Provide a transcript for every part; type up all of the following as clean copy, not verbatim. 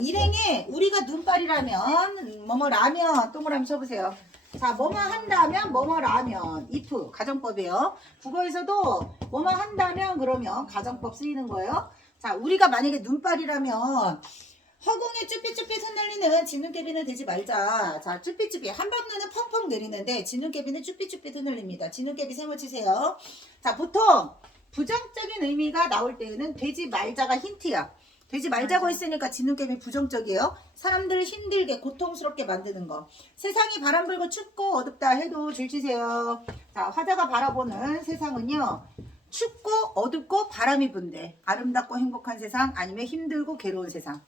일행에 우리가 눈발이라면 뭐뭐라면 동그라미 쳐보세요. 자, 뭐뭐 한다면 뭐뭐라면 if 가정법이에요. 국어에서도 뭐뭐 한다면 그러면 가정법 쓰이는 거예요. 자, 우리가 만약에 눈발이라면 허공에 쭈삣쭈삣 흩날리는 진눈깨비는 되지 말자. 자, 쭈삣쭈삣 한 방눈은 펑펑 내리는데 진눈깨비는 쭈삣쭈삣 흩날립니다. 진눈깨비 세모 치세요. 자, 보통 부정적인 의미가 나올 때에는 되지 말자가 힌트야. 되지 말자고 했으니까 진눈깨비 부정적이에요. 사람들을 힘들게 고통스럽게 만드는 거. 세상이 바람 불고 춥고 어둡다 해도 줄 치세요. 자, 화자가 바라보는 세상은요. 춥고 어둡고 바람이 분대. 아름답고 행복한 세상 아니면 힘들고 괴로운 세상.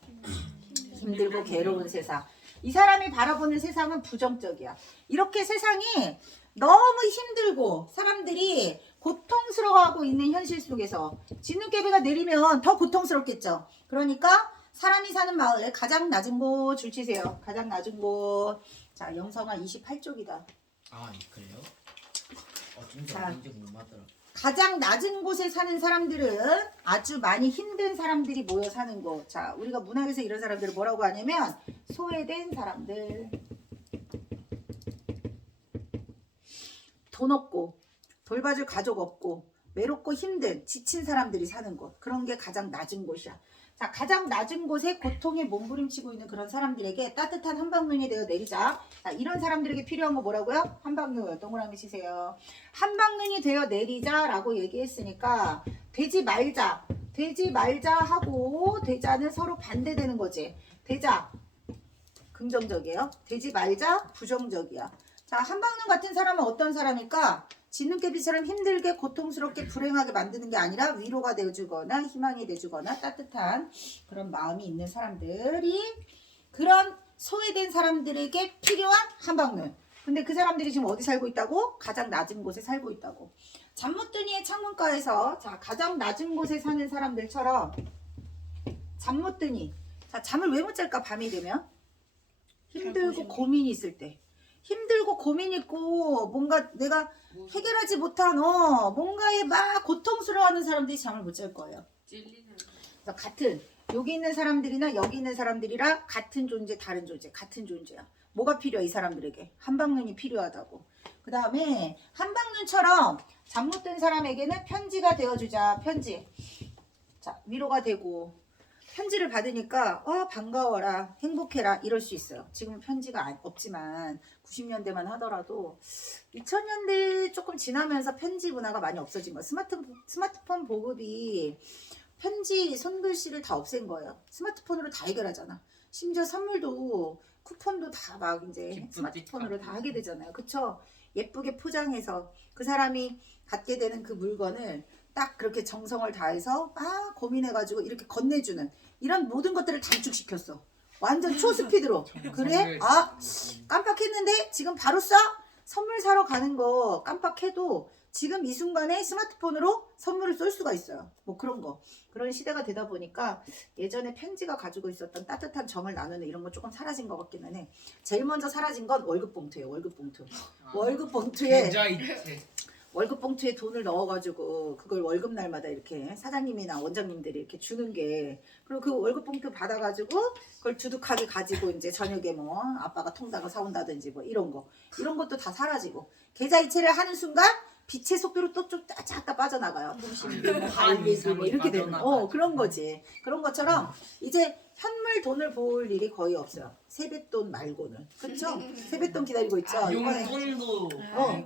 힘들고 괴로운 세상. 이 사람이 바라보는 세상은 부정적이야. 이렇게 세상이 너무 힘들고 사람들이 고통스러워하고 있는 현실 속에서 진눈깨비가 내리면 더 고통스럽겠죠. 그러니까 사람이 사는 마을 가장 낮은 곳 줄치세요. 가장 낮은 곳. 자, 영성아 28쪽이다. 아 그래요? 진짜 자. 굉장히 궁금하더라. 가장 낮은 곳에 사는 사람들은 아주 많이 힘든 사람들이 모여 사는 곳. 자, 우리가 문학에서 이런 사람들을 뭐라고 하냐면 소외된 사람들. 돈 없고 돌봐줄 가족 없고 외롭고 힘든 지친 사람들이 사는 곳. 그런 게 가장 낮은 곳이야. 자, 가장 낮은 곳에 고통에 몸부림치고 있는 그런 사람들에게 따뜻한 한방눈이 되어 내리자. 자, 이런 사람들에게 필요한 거 뭐라고요? 한방눈. 동그라미 치세요. 한방눈이 되어 내리자 라고 얘기했으니까 되지 말자. 되지 말자 하고 되자는 서로 반대되는 거지. 되자 긍정적이에요. 되지 말자 부정적이야. 자, 한방눈 같은 사람은 어떤 사람일까? 진눈깨비처럼 힘들게 고통스럽게 불행하게 만드는 게 아니라 위로가 되어주거나 희망이 되어주거나 따뜻한 그런 마음이 있는 사람들이 그런 소외된 사람들에게 필요한 한방눈. 근데 그 사람들이 지금 어디 살고 있다고? 가장 낮은 곳에 살고 있다고. 잠못드니의 창문가에서 자, 가장 낮은 곳에 사는 사람들처럼 잠못드니. 자, 잠을 왜 못 잘까? 밤이 되면 힘들고 고민이 있을 때. 힘들고 고민 있고 뭔가 내가 해결하지 못한 뭔가에 막 고통스러워하는 사람들이 잠을 못 잘 거예요. 그래서 같은 여기 있는 사람들이나 여기 있는 사람들이랑 같은 존재 다른 존재 같은 존재야. 뭐가 필요해 이 사람들에게? 한방눈이 필요하다고. 그 다음에 한방눈처럼 잠 못 든 사람에게는 편지가 되어주자. 편지. 자, 위로가 되고 편지를 받으니까 반가워라 행복해라 이럴 수 있어요. 지금은 편지가 없지만 90년대만 하더라도 2000년대 조금 지나면서 편지 문화가 많이 없어진 거예요. 스마트폰 보급이 편지 손글씨를 다 없앤 거예요. 스마트폰으로 다 해결하잖아. 심지어 선물도 쿠폰도 다 막 이제 스마트폰으로 다 하게 되잖아요. 그쵸? 예쁘게 포장해서 그 사람이 갖게 되는 그 물건을 딱 그렇게 정성을 다해서 막 고민해가지고 이렇게 건네주는 이런 모든 것들을 단축시켰어. 완전 초스피드로. 그래? 깜빡했는데 지금 바로 쏴? 선물 사러 가는 거 깜빡해도 지금 이 순간에 스마트폰으로 선물을 쏠 수가 있어요. 뭐 그런 거. 그런 시대가 되다 보니까 예전에 편지가 가지고 있었던 따뜻한 정을 나누는 이런 거 조금 사라진 것 같기는 해. 제일 먼저 사라진 건 월급 봉투예요. 월급 봉투. 월급 봉투에 월급 봉투에 돈을 넣어가지고 그걸 월급 날마다 이렇게 사장님이나 원장님들이 이렇게 주는 게 그리고 그 월급 봉투 받아가지고 그걸 두둑하게 가지고 이제 저녁에 뭐 아빠가 통닭을 사온다든지 뭐 이런 것도 다 사라지고 계좌 이체를 하는 순간 빛의 속도로 또 좀 쫙 빠져나가요. 이렇게 되는 그런 거지. 그런 것처럼 이제 현물 돈을 볼 일이 거의 없어요. 세뱃돈 말고는. 그쵸? 세뱃돈 기다리고 있죠.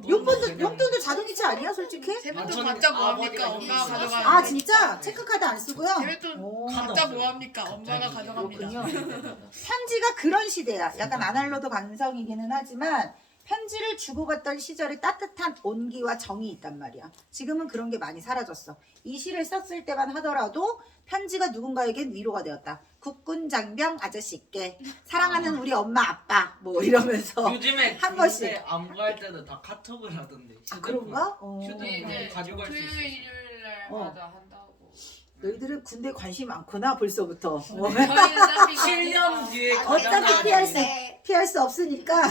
용돈도 용돈도 자동이체 아니야 솔직히? 세뱃돈 각자 뭐합니까? 엄마가 가져가는데. 진짜? 체크카드 안 쓰고요? 세뱃돈 각자 뭐합니까? 엄마가 가져갑니다. 그렇군요. 편지가 그런 시대야. 약간 아날로그 감성이기는 하지만 편지를 주고받던 시절에 따뜻한 온기와 정이 있단 말이야. 지금은 그런 게 많이 사라졌어. 이 시를 썼을 때만 하더라도 편지가 누군가에겐 위로가 되었다. 국군 장병 아저씨께 사랑하는 우리 엄마 아빠 뭐 이러면서 요즘에 한 번씩. 안 구할 때도 다 카톡을 하던데. 그런가? 휴대폰 이제 가져갈 수 있어. 토요일날마다 한다고. 너희들은 군대 관심 많구나 벌써부터. 저희는 딱히 7년 뒤에 어차피 피할 수 없으니까.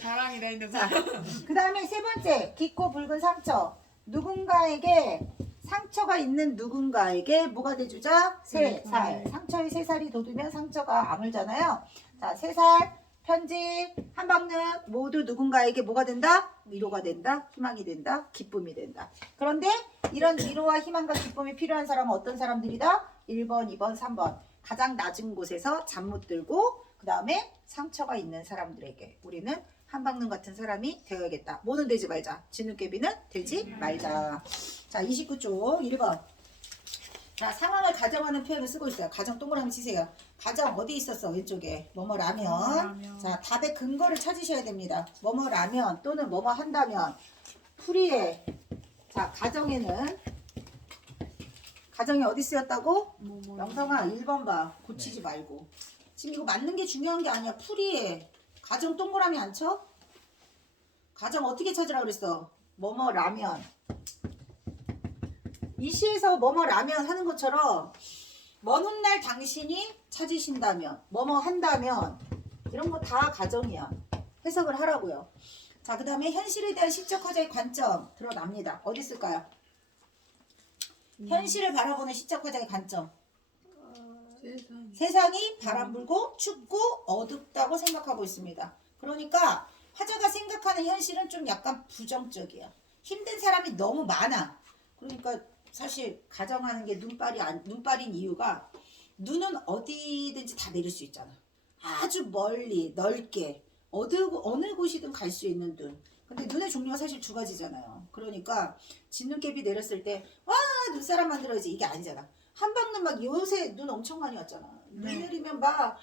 자랑이다 했는데. 그 다음에 세 번째 깊고 붉은 상처. 누군가에게 상처가 있는 누군가에게 뭐가 돼주자? 3살. 상처에 3살이 돋으면 상처가 아물잖아요. 자, 3살, 편지, 한방눈 모두 누군가에게 뭐가 된다? 위로가 된다, 희망이 된다, 기쁨이 된다. 그런데 이런 위로와 희망과 기쁨이 필요한 사람은 어떤 사람들이다? 1번, 2번, 3번. 가장 낮은 곳에서 잠 못 들고 그 다음에 상처가 있는 사람들에게 우리는 한방눈 같은 사람이 되어야겠다. 뭐는 되지 말자. 진눈깨비는 되지 말자. 자, 29쪽 1번. 자, 상황을 가정하는 표현을 쓰고 있어요. 가정 동그라미 치세요. 가정 어디 있었어? 왼쪽에. 뭐뭐라면. 자, 답의 근거를 찾으셔야 됩니다. 뭐뭐라면 또는 뭐뭐 한다면. 풀이에. 자, 가정에는 가정이 어디 쓰였다고? 영성아 1번 봐. 고치지 말고. 지금 이거 맞는 게 중요한 게 아니야. 풀이에. 가정 동그라미 안 쳐? 가정 어떻게 찾으라고 그랬어? 뭐뭐 라면. 이 시에서 뭐뭐 라면 하는 것처럼 먼 훗날 당신이 찾으신다면 뭐뭐 한다면 이런 거 다 가정이야. 해석을 하라고요. 자, 그 다음에 현실에 대한 시적 화자의 관점 드러납니다. 어디 있을까요? 현실을 바라보는 시적 화자의 관점. 세상이 바람 불고 춥고 어둡다고 생각하고 있습니다. 그러니까 화자가 생각하는 현실은 좀 약간 부정적이야. 힘든 사람이 너무 많아. 그러니까 사실 가정하는 게 눈발인 이유가 눈은 어디든지 다 내릴 수 있잖아. 아주 멀리 넓게 어느 곳이든 갈 수 있는 눈. 근데 눈의 종류가 사실 두 가지잖아요. 그러니까 진눈깨비 내렸을 때 와 눈사람 만들어야지 이게 아니잖아. 한방눈 막 요새 눈 엄청 많이 왔잖아. 눈 내리면 막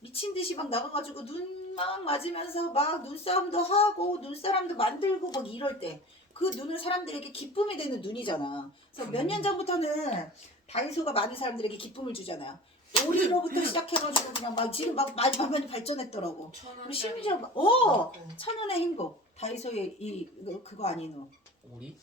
미친 듯이 막 나가가지고 눈 막 맞으면서 막 눈싸움도 하고 눈사람도 만들고 막 이럴 때 그 눈은 사람들에게 기쁨이 되는 눈이잖아. 그래서 몇 년 전부터는 다이소가 많은 사람들에게 기쁨을 주잖아요. 오리로부터 시작해가지고 그냥 막 지금 막 많이 발전했더라고. 그리고 심지어 1,000원의 행복. 다이소의 그거 아니노. 오리?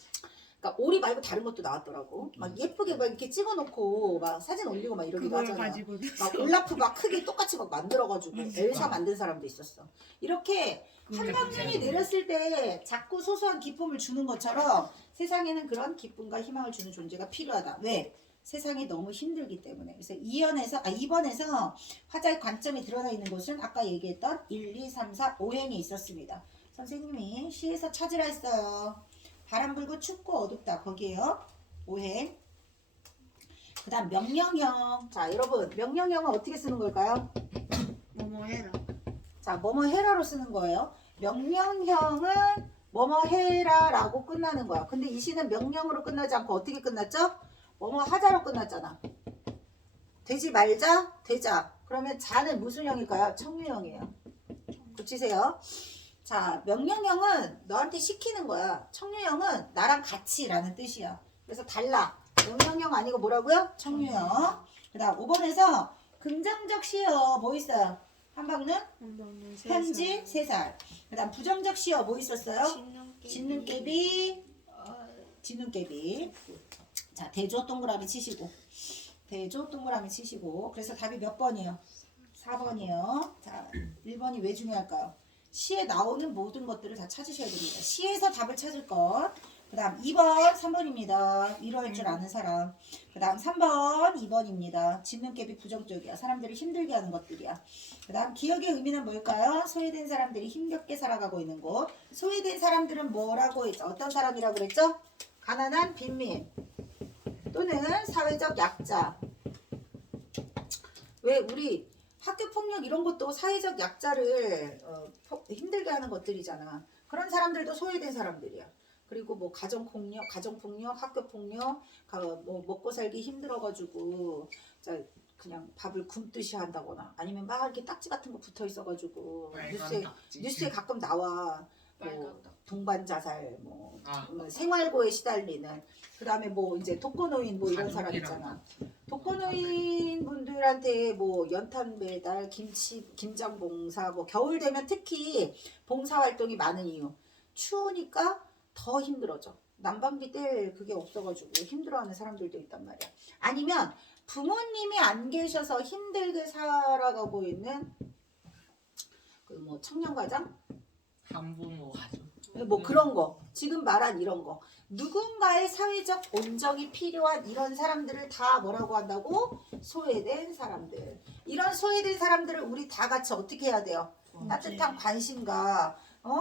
그러니까 오리 말고 다른 것도 나왔더라고. 막 예쁘게 막 이렇게 찍어놓고 막 사진 올리고 막 이러기도 그걸 하잖아. 가지고 막 올라프 막 크게 똑같이 막 만들어가지고 엘사 만든 사람도 있었어. 이렇게 한방눈이 내렸을 때 자꾸 소소한 기쁨을 주는 것처럼 세상에는 그런 기쁨과 희망을 주는 존재가 필요하다. 왜? 세상이 너무 힘들기 때문에. 그래서 2번에서 화자의 관점이 드러나 있는 곳은 아까 얘기했던 1, 2, 3, 4, 5행이 있었습니다. 선생님이 시에서 찾으라 했어요. 바람 불고 춥고 어둡다. 거기에요. 5행. 그 다음 명령형. 자, 여러분 명령형은 어떻게 쓰는 걸까요? 뭐뭐 해라. 자, 뭐뭐 해라로 쓰는 거예요. 명령형은 뭐뭐 해라 라고 끝나는 거야. 근데 이 시는 명령으로 끝나지 않고 어떻게 끝났죠? 뭐뭐 하자로 끝났잖아. 되지 말자, 되자. 그러면 자는 무슨 형일까요? 청유형이에요. 고치세요. 자, 명령형은 너한테 시키는 거야. 청유형은 나랑 같이 라는 뜻이야. 그래서 달라. 명령형 아니고 뭐라고요? 청유형. 그 다음 5번에서 긍정적 시어 뭐 있어요? 한방눈? 편지 3살. 그 다음 부정적 시어 뭐 있었어요? 진눈깨비. 진눈깨비. 자, 대조 동그라미 치시고. 대조 동그라미 치시고. 그래서 답이 몇 번이에요? 4번이에요. 자, 1번이 왜 중요할까요? 시에 나오는 모든 것들을 다 찾으셔야 됩니다. 시에서 답을 찾을 것. 그 다음 2번, 3번입니다. 위로할 줄 아는 사람. 그 다음 3번, 2번입니다. 진눈깨비 부정적이야. 사람들을 힘들게 하는 것들이야. 그 다음 기억의 의미는 뭘까요? 소외된 사람들이 힘겹게 살아가고 있는 곳. 소외된 사람들은 뭐라고 했죠? 어떤 사람이라고 그랬죠? 가난한 빈민 또는 사회적 약자. 왜 우리 학교폭력 이런 것도 사회적 약자를 힘들게 하는 것들이잖아. 그런 사람들도 소외된 사람들이야. 그리고 뭐 가정폭력, 학교폭력, 뭐 먹고 살기 힘들어가지고 그냥 밥을 굶듯이 한다거나 아니면 막 이렇게 딱지 같은 거 붙어 있어가지고 뉴스에 가끔 나와. 뭐 동반 자살, 뭐 생활고에 시달리는. 그 다음에 뭐 이제 독거노인 뭐 이런 사람 있잖아. 독거노인 분들한테 뭐 연탄 배달, 김장 봉사, 뭐 겨울 되면 특히 봉사 활동이 많은 이유. 추우니까 더 힘들어져. 난방비 뗄 그게 없어가지고 힘들어하는 사람들도 있단 말이야. 아니면 부모님이 안 계셔서 힘들게 살아가고 있는 그 뭐 청년가장? 한부모 가족. 뭐 그런 거 지금 말한 이런 거 누군가의 사회적 온정이 필요한 이런 사람들을 다 뭐라고 한다고? 소외된 사람들. 이런 소외된 사람들을 우리 다 같이 어떻게 해야 돼요? 따뜻한 관심과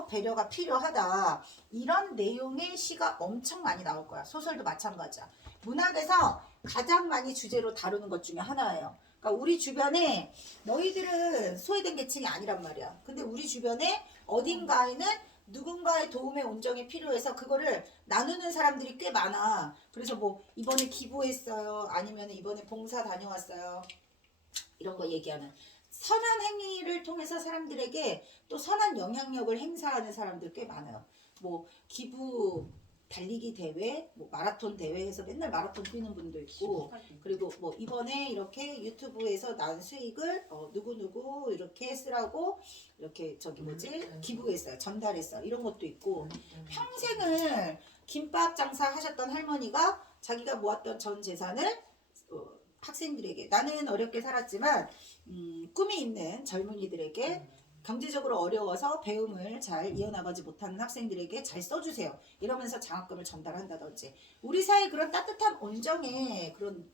배려가 필요하다. 이런 내용의 시가 엄청 많이 나올 거야. 소설도 마찬가지야. 문학에서 가장 많이 주제로 다루는 것 중에 하나예요. 그러니까 우리 주변에 너희들은 소외된 계층이 아니란 말이야. 근데 우리 주변에 어딘가에는 누군가의 도움의 온정이 필요해서 그거를 나누는 사람들이 꽤 많아. 그래서 뭐 이번에 기부했어요. 아니면 이번에 봉사 다녀왔어요. 이런 거 얘기하는. 선한 행위를 통해서 사람들에게 또 선한 영향력을 행사하는 사람들 꽤 많아요. 뭐 기부 달리기 대회, 뭐 마라톤 대회에서 맨날 마라톤 뛰는 분도 있고, 그리고 뭐 이번에 이렇게 유튜브에서 난 수익을 누구누구 이렇게 쓰라고 이렇게 저기 뭐지 기부했어요, 전달했어요. 이런 것도 있고, 평생을 김밥 장사 하셨던 할머니가 자기가 모았던 전 재산을 학생들에게, 나는 어렵게 살았지만 꿈이 있는 젊은이들에게 경제적으로 어려워서 배움을 잘 이어나가지 못하는 학생들에게 잘 써주세요. 이러면서 장학금을 전달한다든지. 우리 사회에 그런 따뜻한 온정의 그런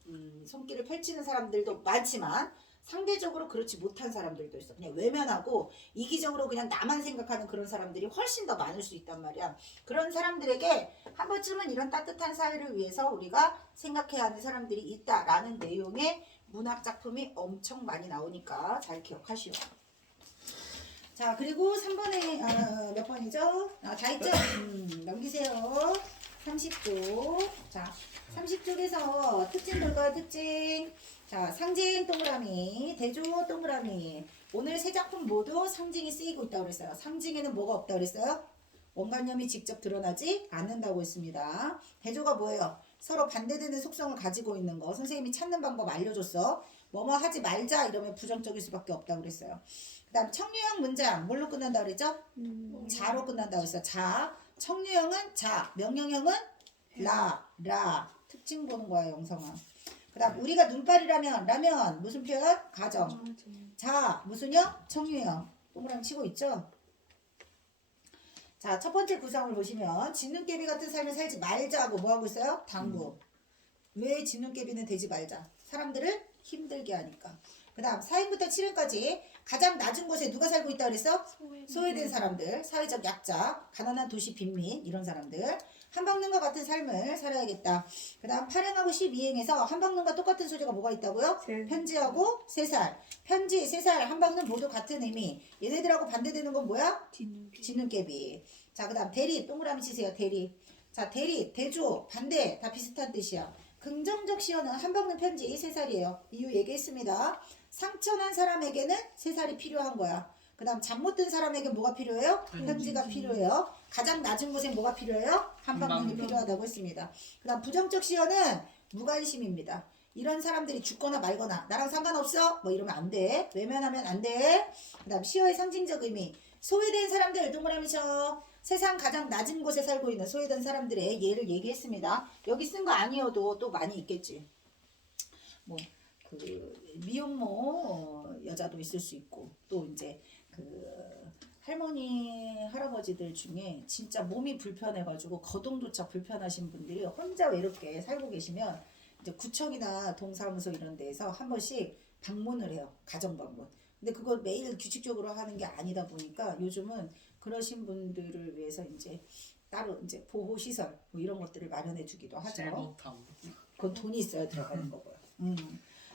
손길을 펼치는 사람들도 많지만 상대적으로 그렇지 못한 사람들도 있어. 그냥 외면하고 이기적으로 그냥 나만 생각하는 그런 사람들이 훨씬 더 많을 수 있단 말이야. 그런 사람들에게 한 번쯤은 이런 따뜻한 사회를 위해서 우리가 생각해야 하는 사람들이 있다라는 내용의 문학 작품이 엄청 많이 나오니까 잘 기억하시오. 자, 그리고 3번에 몇 번이죠? 다 있죠? 넘기세요. 30쪽. 자, 30쪽에서 특징 볼까요? 특징. 자, 상징 동그라미, 대조 동그라미. 오늘 세 작품 모두 상징이 쓰이고 있다고 그랬어요. 상징에는 뭐가 없다고 그랬어요? 원관념이 직접 드러나지 않는다고 했습니다. 대조가 뭐예요? 서로 반대되는 속성을 가지고 있는 거. 선생님이 찾는 방법 알려줬어. 뭐뭐 하지 말자 이러면 부정적일 수밖에 없다고 그랬어요. 그 다음 청류형 문장 뭘로 끝난다고 그랬죠? 자로 끝난다고 했어요. 자. 청류형은 자. 명령형은 라. 특징 보는 거야, 영성아. 그 다음 우리가 눈발이라면 라면 무슨 표현? 가정. 자 무슨형? 청유형. 동그라미 치고 있죠? 자, 첫 번째 구성을 보시면 진눈깨비 같은 삶을 살지 말자고 뭐하고 있어요? 당부. 왜 진눈깨비는 되지 말자? 사람들을 힘들게 하니까. 그 다음 4인부터 7인까지 가장 낮은 곳에 누가 살고 있다고 그랬어? 소외된 사람들, 사회적 약자, 가난한 도시 빈민 이런 사람들. 한방눈과 같은 삶을 살아야겠다. 그 다음 8행하고 12행에서 한방눈과 똑같은 소리가 뭐가 있다고요? 편지하고 3살. 편지, 3살, 한방눈 모두 같은 의미. 얘네들하고 반대되는 건 뭐야? 진눈깨비. 자, 그 다음 대립, 동그라미 치세요. 대립. 자, 대립, 대조, 반대 다 비슷한 뜻이야. 긍정적 시어는 한방눈 편지 3살이에요. 이유 얘기했습니다. 상처난 사람에게는 3살이 필요한 거야. 그 다음 잠 못 든 사람에게 뭐가 필요해요? 편지가 필요해요. 가장 낮은 곳에 뭐가 필요해요? 한방눈이 필요하다고 했습니다. 그 다음 부정적 시어는 무관심입니다. 이런 사람들이 죽거나 말거나 나랑 상관없어? 뭐 이러면 안 돼. 외면하면 안 돼. 그 다음 시어의 상징적 의미. 소외된 사람들 동그라미 쳐. 세상 가장 낮은 곳에 살고 있는 소외된 사람들의 예를 얘기했습니다. 여기 쓴 거 아니어도 또 많이 있겠지. 뭐 그 미혼모 여자도 있을 수 있고 또 이제 그 할머니 할아버지들 중에 진짜 몸이 불편해가지고 거동조차 불편하신 분들이 혼자 외롭게 살고 계시면 이제 구청이나 동사무소 이런 데에서 한 번씩 방문을 해요. 가정 방문. 근데 그걸 매일 규칙적으로 하는 게 아니다 보니까 요즘은 그러신 분들을 위해서 이제 따로 이제 보호 시설 뭐 이런 것들을 마련해 주기도 하죠. 그건 돈이 있어야 들어가는 거고요.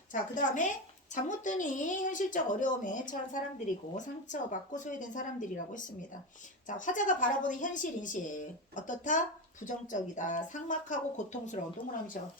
자, 그 다음에 잠 못 드니 현실적 어려움에 처한 사람들이고 상처받고 소외된 사람들이라고 했습니다. 자, 화자가 바라보는 현실 인식 어떻다? 부정적이다. 삭막하고 고통스러운 동그라미죠.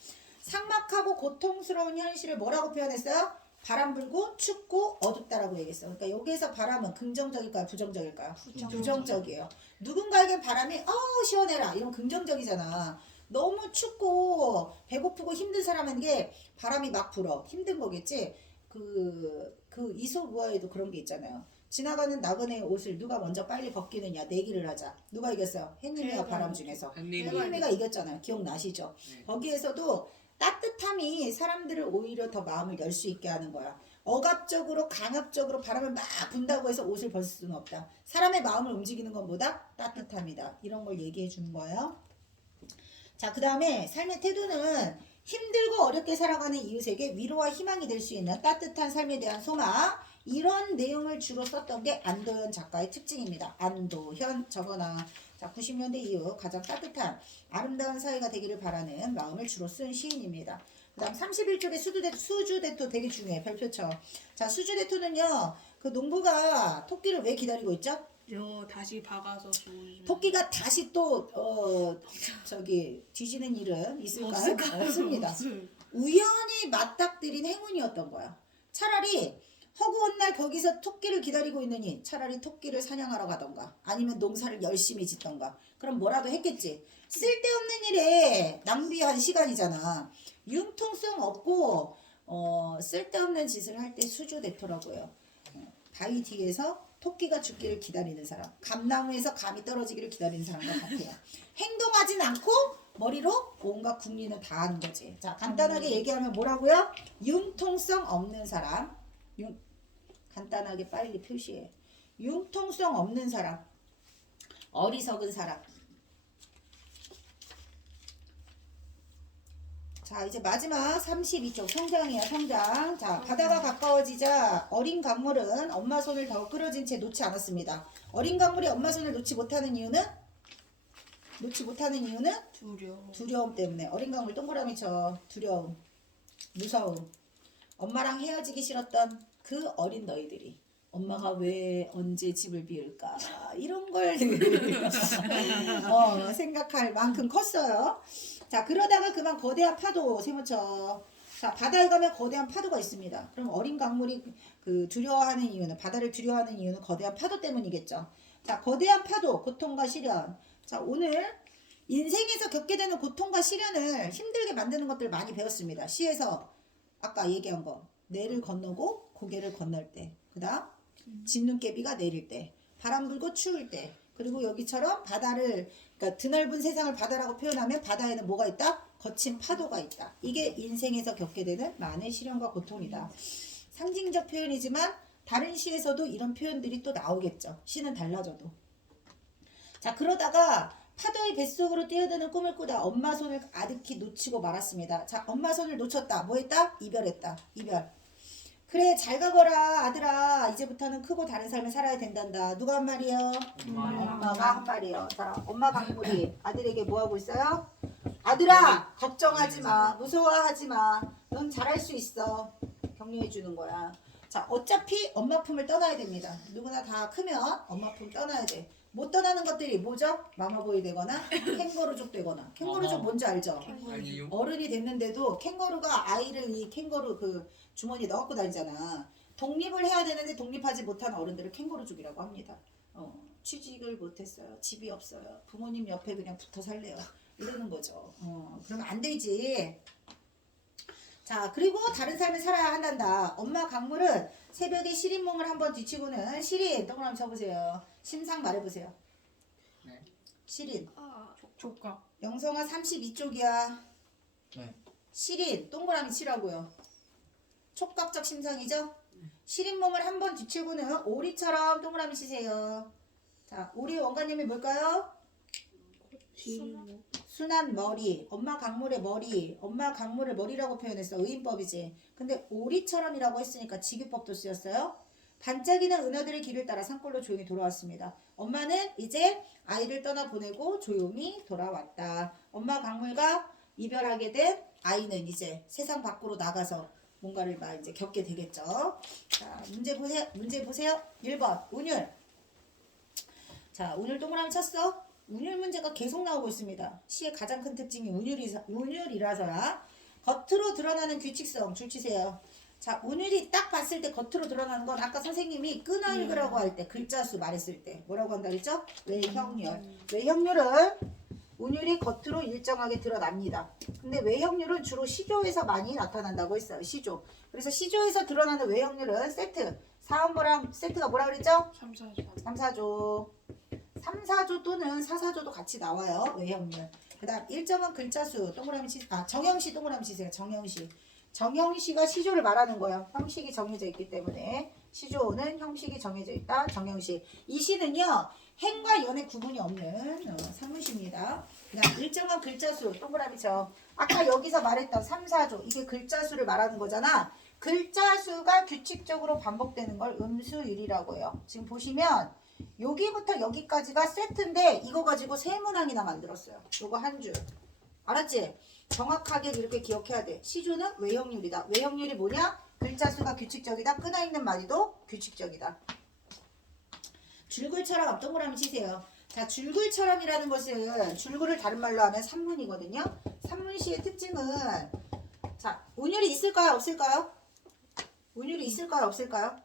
삭막하고 고통스러운 현실을 뭐라고 표현했어요? 바람 불고 춥고 어둡다라고 얘기했어요. 그러니까 여기에서 바람은 긍정적일까요? 부정적일까요? 부정적이에요. 누군가에게 바람이 시원해라 이런 긍정적이잖아. 너무 춥고 배고프고 힘든 사람에게 바람이 막 불어. 힘든 거겠지? 그 이솝우화에도 그런 게 있잖아요. 지나가는 나그네의 옷을 누가 먼저 빨리 벗기느냐 내기를 하자. 누가 이겼어요? 햇님이와 바람 중에서. 햇님이가 이겼잖아요. 기억나시죠? 네. 거기에서도 따뜻함이 사람들을 오히려 더 마음을 열 수 있게 하는 거야. 억압적으로 강압적으로 바람을 막 분다고 해서 옷을 벗을 수는 없다. 사람의 마음을 움직이는 건 뭐다? 따뜻함이다. 이런 걸 얘기해 주는 거예요. 자, 그 다음에 삶의 태도는 힘들고 어렵게 살아가는 이웃에게 위로와 희망이 될 수 있는 따뜻한 삶에 대한 소망, 이런 내용을 주로 썼던 게 안도현 작가의 특징입니다. 안도현 적어놔. 자, 90년대 이후 가장 따뜻한 아름다운 사회가 되기를 바라는 마음을 주로 쓴 시인입니다. 그 다음 31쪽에 수주대토 되게 중요해. 별표쳐. 자, 수주대토는요, 그 농부가 토끼를 왜 기다리고 있죠? 다시 박아서 좋은. 토끼가 다시 또 뒤지는 일은 있을까요? 없습니다. 우연히 맞닥뜨린 행운이었던 거야. 차라리 허구한 날 거기서 토끼를 기다리고 있느니 차라리 토끼를 사냥하러 가던가 아니면 농사를 열심히 짓던가 그럼 뭐라도 했겠지. 쓸데없는 일에 낭비한 시간이잖아. 융통성 없고 쓸데없는 짓을 할 때 수주대토라고요. 바위 뒤에서 토끼가 죽기를 기다리는 사람, 감나무에서 감이 떨어지기를 기다리는 사람과 같아요. 행동하진 않고 머리로 온갖 궁리는 다 하는 거지. 자, 간단하게 얘기하면 뭐라고요? 융통성 없는 사람. 간단하게 빨리 표시해. 융통성 없는 사람, 어리석은 사람. 자, 이제 마지막 32쪽 성장이야. 성장. 자, 바다가 가까워지자 어린 강물은 엄마 손을 더 끌어진 채 놓지 않았습니다. 어린 강물이 엄마 손을 놓지 못하는 이유는 두려움 때문에. 어린 강물 동그라미 쳐. 두려움, 무서움. 엄마랑 헤어지기 싫었던 그 어린 너희들이 엄마가 왜 언제 집을 비울까 이런 걸 생각할 만큼 컸어요. 자, 그러다가 그만 거대한 파도 세무쳐. 자, 바다에 가면 거대한 파도가 있습니다. 그럼 어린 강물이 두려워하는 이유는, 바다를 두려워하는 이유는 거대한 파도 때문이겠죠. 자, 거대한 파도, 고통과 시련. 자, 오늘 인생에서 겪게 되는 고통과 시련을 힘들게 만드는 것들을 많이 배웠습니다. 시에서 아까 얘기한 거, 내를 건너고 고개를 건널 때, 그 다음 진눈깨비가 내릴 때, 바람 불고 추울 때, 그리고 여기처럼 바다를, 그러니까 드넓은 세상을 바다라고 표현하면 바다에는 뭐가 있다? 거친 파도가 있다. 이게 인생에서 겪게 되는 많은 시련과 고통이다. 상징적 표현이지만 다른 시에서도 이런 표현들이 또 나오겠죠. 시는 달라져도. 자, 그러다가 파도의 뱃속으로 뛰어드는 꿈을 꾸다 엄마 손을 아득히 놓치고 말았습니다. 자, 엄마 손을 놓쳤다. 뭐 했다? 이별했다. 이별. 그래, 잘 가거라 아들아. 이제부터는 크고 다른 삶을 살아야 된단다. 누가 한 말이요? 엄마가 한 말이요. 자, 엄마 강물이 아들에게 뭐 하고 있어요? 아들아, 걱정하지 마. 무서워하지 마. 넌 잘할 수 있어. 격려해 주는 거야. 자, 어차피 엄마 품을 떠나야 됩니다. 누구나 다 크면 엄마 품 떠나야 돼. 못 떠나는 것들이 뭐죠? 마마보이 되거나 캥거루족 되거나. 캥거루족 뭔지 알죠? 아니요. 어른이 됐는데도 캥거루가 아이를 이 캥거루 주머니에 넣어갖고 다니잖아. 독립을 해야 되는데 독립하지 못한 어른들을 캥거루족이라고 합니다. 취직을 못했어요. 집이 없어요. 부모님 옆에 그냥 붙어 살래요. 이러는 거죠. 그러면 안 되지. 자, 그리고 다른 삶을 살아야 한단다. 엄마 강물은 새벽에 시린몸을 한번 뒤치고는 시린 동그라미 쳐보세요. 심상 말해보세요. 네. 시린. 조각. 영성아 32쪽이야. 네. 시린 동그라미 치라고요. 촉각적 심상이죠? 시린 몸을 한번 뒤치고는 오리처럼 동그라미 치세요. 자, 오리의 원관념이 뭘까요? 순한 머리. 엄마 강물의 머리. 엄마 강물을 머리라고 표현했어. 의인법이지. 근데 오리처럼이라고 했으니까 직유법도 쓰였어요. 반짝이는 은하들의 길을 따라 산골로 조용히 돌아왔습니다. 엄마는 이제 아이를 떠나보내고 조용히 돌아왔다. 엄마 강물과 이별하게 된 아이는 이제 세상 밖으로 나가서 뭔가를 막 이제 겪게 되겠죠. 자, 문제 보세요. 1번 운율. 자, 운율 동그라미 쳤어? 운율 문제가 계속 나오고 있습니다. 시의 가장 큰 특징이 운율이라서야. 겉으로 드러나는 규칙성 줄 치세요. 자, 운율이 딱 봤을 때 겉으로 드러나는 건 아까 선생님이 끊어 읽으라고 할 때 글자 수 말했을 때 뭐라고 한다 그랬죠? 외형률. 외형률은 운율이 겉으로 일정하게 드러납니다. 근데 외형률은 주로 시조에서 많이 나타난다고 했어요. 시조. 그래서 시조에서 드러나는 외형률은 세트. 사음보랑 세트가 뭐라 그랬죠? 3, 4조. 3, 4조. 3, 4조 또는 4, 4조도 같이 나와요. 외형률. 그 다음 일정한 글자 수 동그라미 정형시 동그라미 치세요. 정형시. 정형시가 시조를 말하는 거예요. 형식이 정해져 있기 때문에 시조는 형식이 정해져 있다. 정형시. 이 시는요. 행과 연의 구분이 없는 산문시입니다. 그다음 일정한 글자수 동그라미죠. 아까 여기서 말했던 3, 4조 이게 글자수를 말하는 거잖아. 글자수가 규칙적으로 반복되는 걸 음수율이라고 해요. 지금 보시면 여기부터 여기까지가 세트인데 이거 가지고 세 문항이나 만들었어요. 요거 한 줄. 알았지? 정확하게 이렇게 기억해야 돼. 시조는 외형률이다. 외형률이 뭐냐? 글자수가 규칙적이다. 끊어있는 마디도 규칙적이다. 줄글처럼 동그라미 치세요. 자, 줄글처럼이라는 것은 줄글을 다른 말로 하면 산문이거든요. 산문시의 특징은 자, 운율이 있을까요? 없을까요? 운율이 있을까요? 없을까요?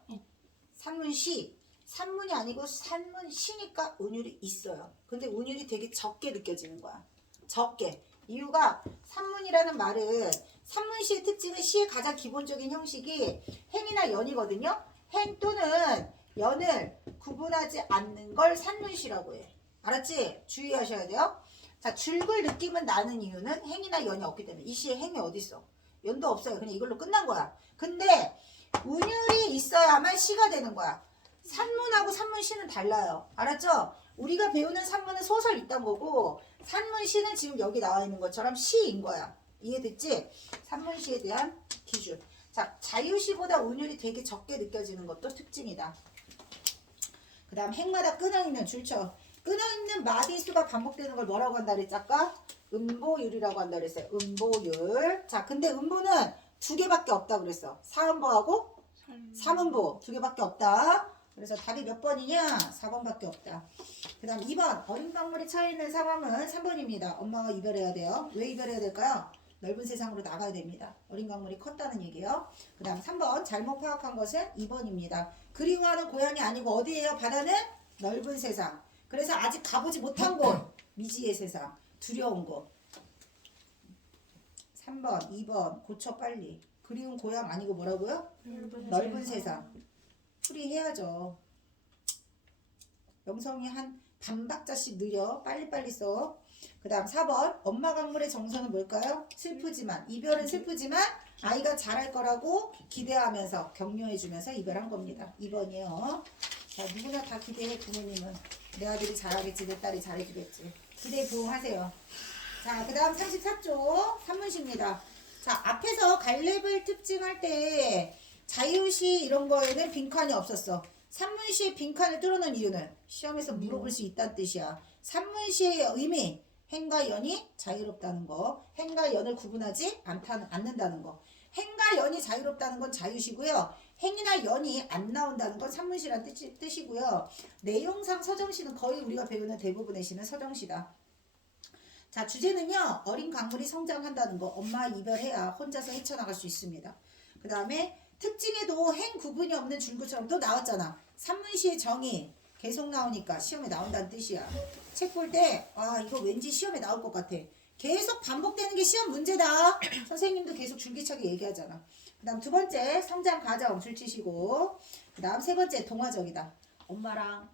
산문시. 산문이 아니고 산문시니까 운율이 있어요. 근데 운율이 되게 적게 느껴지는 거야. 적게. 이유가 산문이라는 말은 산문시의 특징은 시의 가장 기본적인 형식이 행이나 연이거든요. 행 또는 연을 구분하지 않는 걸 산문시라고 해. 알았지? 주의하셔야 돼요. 자, 줄글 느낌은 나는 이유는 행이나 연이 없기 때문에. 이 시에 행이 어디 있어? 연도 없어요. 그냥 이걸로 끝난 거야. 근데 운율이 있어야만 시가 되는 거야. 산문하고 산문시는 달라요. 알았죠? 우리가 배우는 산문은 소설 있단 거고 산문시는 지금 여기 나와 있는 것처럼 시인 거야. 이해됐지? 산문시에 대한 기준. 자, 자유시보다 운율이 되게 적게 느껴지는 것도 특징이다. 그 다음 행마다 끊어있는 줄쳐. 끊어있는 마디수가 반복되는 걸 뭐라고 한다 그랬지 아까? 음보율이라고 한다 그랬어요. 음보율. 자, 근데 음보는 두 개밖에 없다 그랬어. 사음보하고 삼음보 두 개밖에 없다. 그래서 답이 몇 번이냐? 4번밖에 없다. 그 다음 2번 어린 강물이 차있는 상황은 3번입니다. 엄마가 이별해야 돼요. 왜 이별해야 될까요? 넓은 세상으로 나가야 됩니다. 어린 강물이 컸다는 얘기예요. 그 다음 3번 잘못 파악한 것은 2번입니다. 그리워하는 고향이 아니고 어디예요? 바다는 넓은 세상. 그래서 아직 가보지 못한 곳 미지의 세상. 두려운 곳. 3번 2번 고쳐 빨리. 그리운 고향 아니고 뭐라고요? 넓은 세상. 풀이해야죠. 명성이 한 반박자씩 느려. 빨리빨리 써. 그 다음 4번 엄마 강물의 정서는 뭘까요? 슬프지만 이별은 슬프지만 아이가 잘할 거라고 기대하면서 격려해주면서 이별한 겁니다. 2번이에요. 자, 누구나 다 기대해. 부모님은 내 아들이 잘하겠지 내 딸이 잘해주겠지. 기대에 부응하세요. 자, 그 다음 34조 산문시입니다. 자, 앞에서 갈렙을 특징할 때 자유시 이런 거에는 빈칸이 없었어. 산문시의 빈칸을 뚫어놓은 이유는 시험에서 물어볼 수 있다는 뜻이야. 산문시의 의미, 행과 연이 자유롭다는 거, 행과 연을 구분하지 않는다는 거. 행과 연이 자유롭다는 건 자유시고요. 행이나 연이 안 나온다는 건 산문시란 뜻이고요. 내용상 서정시는 거의 우리가 배우는 대부분의 시는 서정시다. 자, 주제는요. 어린 강물이 성장한다는 거. 엄마 이별해야 혼자서 헤쳐나갈 수 있습니다. 그 다음에 특징에도 행 구분이 없는 줄구처럼 또 나왔잖아. 산문시의 정의 계속 나오니까 시험에 나온다는 뜻이야. 책 볼 때 아 이거 왠지 시험에 나올 것 같아. 계속 반복되는 게 시험 문제다. 선생님도 계속 줄기차게 얘기하잖아. 그 다음 두 번째 성장 과정 줄치시고, 그 다음 세 번째 동화적이다. 엄마랑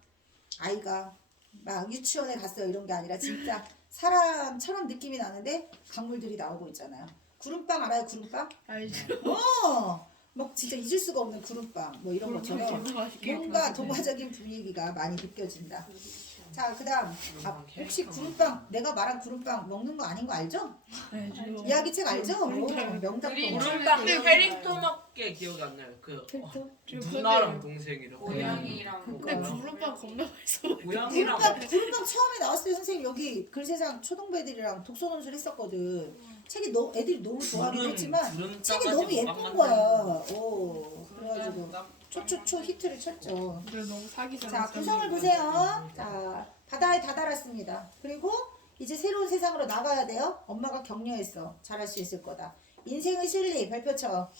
아이가 막 유치원에 갔어요 이런 게 아니라 진짜 사람처럼 느낌이 나는데 강물들이 나오고 있잖아요. 구름빵 알아요? 구름빵? 알죠. 막 진짜 잊을 수가 없는 구름빵 뭐 이런 것처럼 뭔가 동화적인 분위기가 많이 느껴진다. 자, 그 다음 혹시 구름빵 내가 말한 구름빵 먹는 거 아닌 거 알죠? 알죠. 이야기책 알죠? 명작도 구름빵 페리토밖에 기억이 안 나요. 그 누나랑 동생이랑 고양이랑 근데 구름빵 겁나 맛있어. 고양이랑 구름빵 처음에 나왔을 때 선생님 여기 글세상 초등부 애들이랑 독서 논술 했었거든. 책이 애들이 너무 좋아하긴 했지만 책이 너무 예쁜 거야. 오, 그래가지고 초초초 히트를 쳤죠. 근데 너무 사기잖아. 자, 구성을 보세요. 자, 바다에 다다랐습니다. 그리고 이제 새로운 세상으로 나가야 돼요. 엄마가 격려했어. 잘할 수 있을 거다. 인생의 순리 별표 쳐.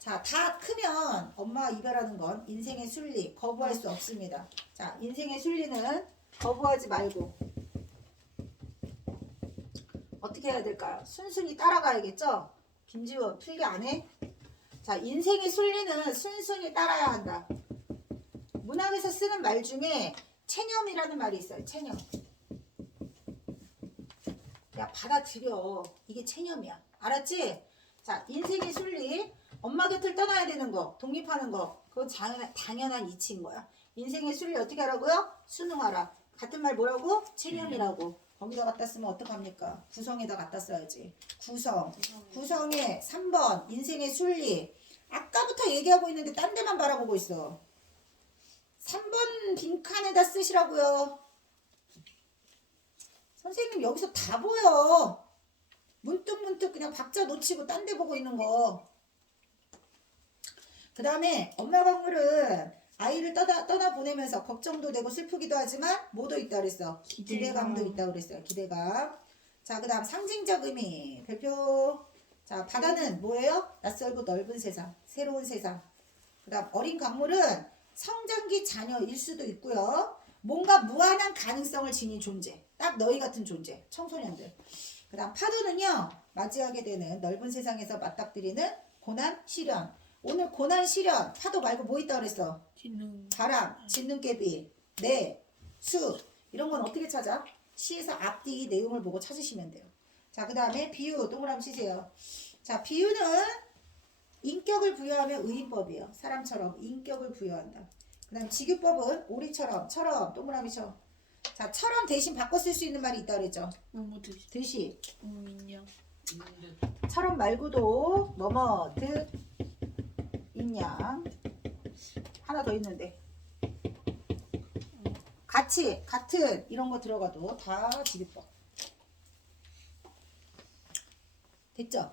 자, 다 크면 엄마와 이별하는 건 인생의 순리 거부할 수 없습니다. 자, 인생의 순리는 거부하지 말고 어떻게 해야 될까요? 순순히 따라가야겠죠? 김지원 필기 안 해? 자, 인생의 순리는 순순히 따라야 한다. 문학에서 쓰는 말 중에 체념이라는 말이 있어요. 체념. 야, 받아들여. 이게 체념이야. 알았지? 자, 인생의 순리. 엄마 곁을 떠나야 되는 거, 독립하는 거. 그건 당연한 이치인 거야. 인생의 순리 어떻게 하라고요? 순응하라. 같은 말 뭐라고? 체념이라고. 거기다 갖다 쓰면 어떡합니까? 구성에다 갖다 써야지. 구성에 3번 인생의 순리. 아까부터 얘기하고 있는데 딴 데만 바라보고 있어. 3번 빈칸에다 쓰시라고요. 선생님 여기서 다 보여. 문득문득 그냥 박자 놓치고 딴 데 보고 있는 거. 그 다음에 엄마 강물은 아이를 떠나 보내면서 걱정도 되고 슬프기도 하지만 뭐도 있다 그랬어? 기대감도 있다 그랬어요. 기대감. 자, 그 다음 상징적 의미. 별표. 자, 바다는 뭐예요? 낯설고 넓은 세상. 새로운 세상. 그 다음 어린 강물은 성장기 자녀일 수도 있고요. 뭔가 무한한 가능성을 지닌 존재. 딱 너희 같은 존재. 청소년들. 그 다음 파도는요. 맞이하게 되는 넓은 세상에서 맞닥뜨리는 고난, 시련. 오늘 고난, 시련. 파도 말고 뭐 있다 그랬어? 짖는 바람, 짖는개비, 내, 수. 이런 건 어떻게 찾아? 시에서 앞뒤 내용을 보고 찾으시면 돼요. 자, 그 다음에 비유. 동그라미 치세요. 자, 비유는 인격을 부여하면 의인법이에요. 사람처럼 인격을 부여한다. 그 다음 직유법은 오리처럼, 처럼, 동그라미 쳐. 자, 처럼 대신 바꿔 쓸 수 있는 말이 있다 그랬죠. 뭐뭐 드시 듯이. 인형 있는데 처럼 말고도 뭐뭐 듯 인양 하나 더 있는데 같이 같은 이런 거 들어가도 다 직유법. 됐죠?